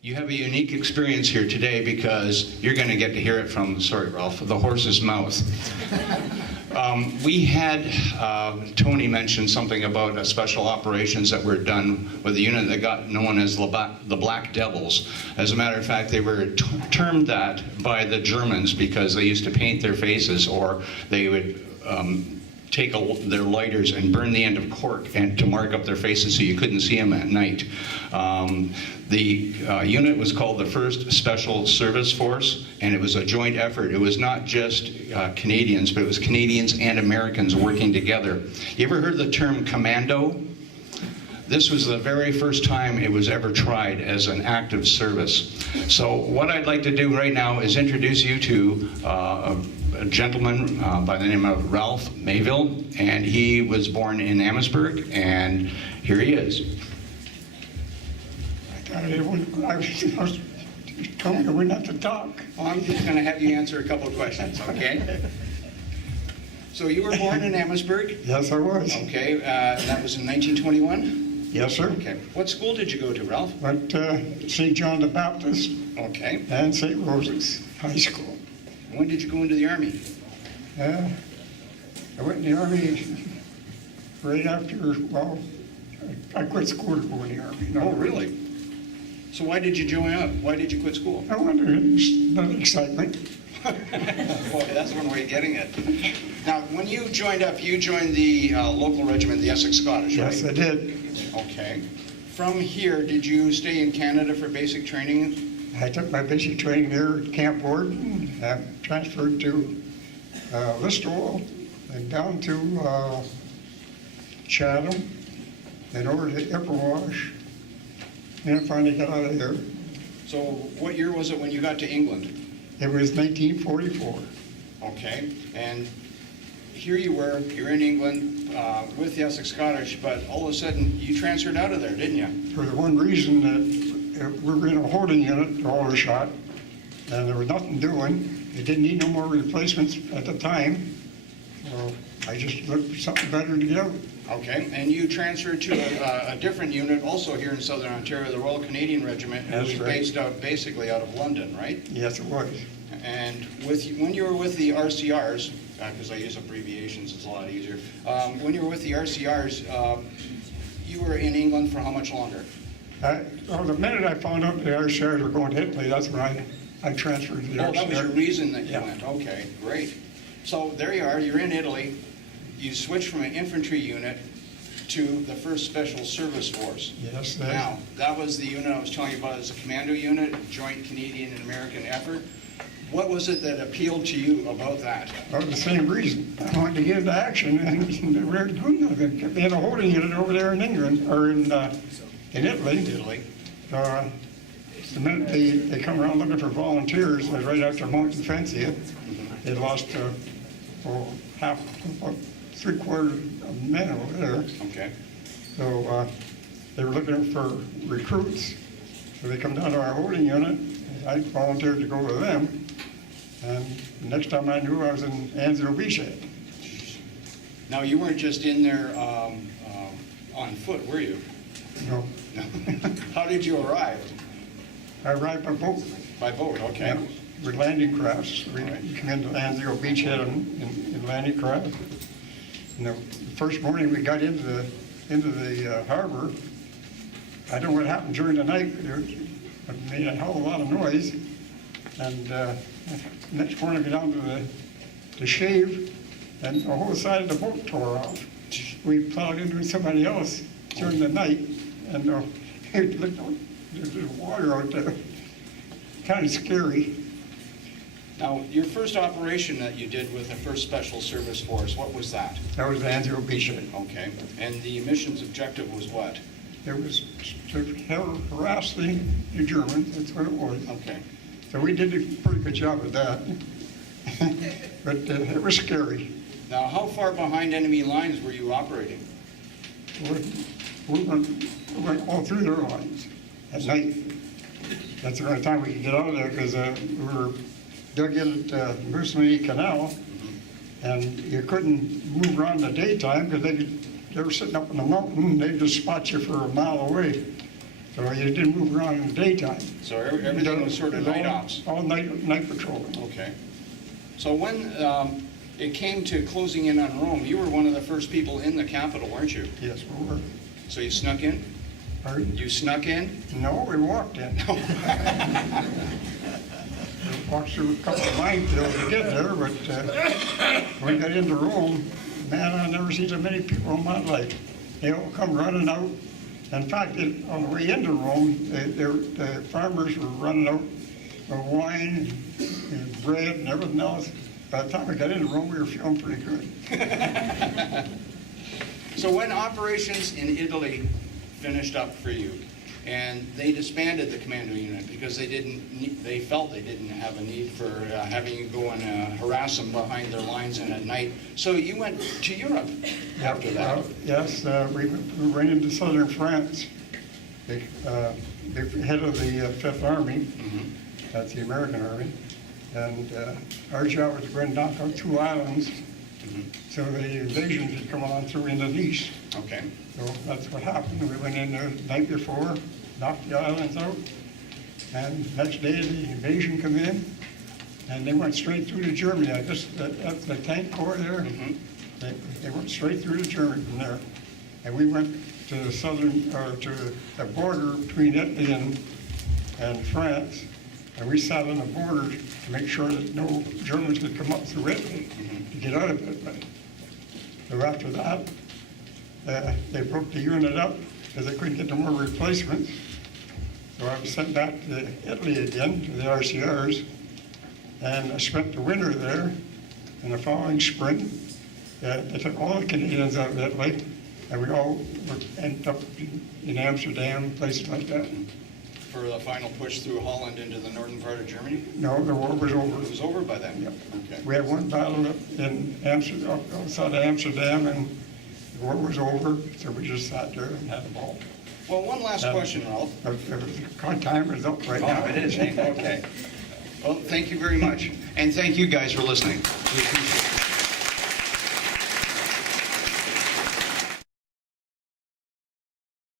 You have a unique experience here today because you're going to get to hear it from, sorry Ralph, the horse's mouth. We had, Tony mentioned something about special operations that were done with a unit that got known as the Black Devils. As a matter of fact, they were termed that by the Germans because they used to paint their faces, or they would take their lighters and burn the end of cork and to mark up their faces so you couldn't see them at night. The unit was called the 1st Special Service Force, and it was a joint effort. It was not just Canadians, but it was Canadians and Americans working together. You ever heard the term commando? This was the very first time it was ever tried as an active service. So what I'd like to do right now is introduce you to a gentleman by the name of Ralph Mayville, and he was born in Amherstburg, and here he is. I was told I wouldn't have to talk. Well, I'm just going to have you answer a couple of questions, okay? So you were born in Amherstburg? Yes, I was. Okay, that was in 1921? Yes, sir. Okay. What school did you go to, Ralph? Went to St. John the Baptist Okay. and St. Rose's High School. When did you go into the Army? I went in the Army right after, well, I quit school to go in the Army. Oh, really? So why did you join up? Why did you quit school? I wanted another excitement. Boy, that's one way of getting it. Now, when you joined up, you joined the local regiment, the Essex Scottish, right? Yes, I did. Okay. From here, did you stay in Canada for basic training? I took my basic training there at Camp Warden, transferred to Listowel, and down to Chatham, and over to Ipperwash, and finally got out of there. So what year was it when you got to England? It was 1944. Okay. And here you were, you're in England with the Essex Scottish, but all of a sudden you transferred out of there, didn't you? For the one reason that we were in a holding unit, all were shot, and there was nothing doing. They didn't need no more replacements at the time, so I just looked for something better to get out. Okay, and you transferred to a different unit also here in Southern Ontario, the Royal Canadian Regiment, and it was That's right. based out basically out of London, right? Yes, it was. And when you were with the RCRs, because I use abbreviations, it's a lot easier. When you were with the RCRs, you were in England for how much longer? Well, the minute I found out the RCRs were going to Italy, that's when I transferred to the RCR. Oh, that was your reason that you Yeah. went. Okay, great. So there you are, you're in Italy. You switched from an infantry unit to the 1st Special Service Force. Yes, Now, that was the unit I was telling you about as a commando unit, joint Canadian and American effort. What was it that appealed to you about that? well, the same reason. I wanted to get into action, and they weren't doing nothing. They had a holding unit over there in England, or in Italy. Italy. The minute they come around looking for volunteers, like right after Mountain Fancy, they lost about 3/4 of men over there. Okay. So they were looking for recruits. So they come down to our holding unit. And I volunteered to go with them. And the next time I knew, I was in Anzio Beach. Now, you weren't just in there on foot, were you? No, No. How did you arrive? I arrived by boat. By boat, okay. With landing crafts. We All right. come into Anzio Beachhead in landing craft. And the first morning we got into the harbor, I don't know what happened during the night, but it made a hell of a lot of noise. And next morning we got down to the shave, and the whole side of the boat tore off. We plowed into somebody else during the night, and it looked like there's water out there. Kind of scary. Now, your first operation that you did with the 1st Special Service Force, what was that? That was Anzio Beachhead. Okay. And the mission's objective was what? It was to harass the Germans, that's what it was. Okay. So we did a pretty good job of that. But it was scary. Now, how far behind enemy lines were you operating? We went all through their lines at night. That's the only time we could get out of there, because we were dug in at Massey Canal, and you couldn't move around in the daytime because they were sitting up in the mountain, and they'd just spot you for a mile away. So you didn't move around in the daytime. So everything was sort of night ops? All night patrolling. Okay. So when it came to closing in on Rome, you were one of the first people in the Capitol, weren't you? Yes, we were. So you snuck in? Pardon? You snuck in? No, we walked in. We walked through a couple of minefields to get there, but when we got into Rome, man, I never seen so many people in my life. They all come running out. In fact, on the way into Rome, the farmers were running out of wine and bread and everything else. By the time we got into Rome, we were feeling pretty good. So when operations in Italy finished up for you, and they disbanded the commando unit because they felt they didn't have a need for having you go and harass them behind their lines and at night. So you went to Europe after that. Well, yes, we went into southern France. The head of the Fifth Army, that's the American Army, and our job was to go and knock out 2 islands. So the invasion had come on through in the east. Okay. So that's what happened. We went in there the night before, knocked the islands out, and next day the invasion come in, and they went straight through to Germany. That's the tank corps there. They went straight through to Germany from there, and we went to the to the border between Italy and France, and we sat on the border to make sure that no Germans could come up through Italy to get out of it. But so after that, they broke the unit up because they couldn't get no more replacements. So I was sent back to Italy again, to the RCRs, and I spent the winter there. And the following spring, they took all the Canadians out of Italy, and we all ended up in Amsterdam, places like that. For the final push through Holland into the northern part of Germany? No, the war was over. It was over by then? Yep. Okay. We had one battle in Amsterdam, outside of Amsterdam, and the war was over, so we just sat there and had a ball. Well, one last question, Ralph. Time is up right now. Oh, it is, eh? Okay. Well, thank you very much. And thank you guys for listening. We appreciate it.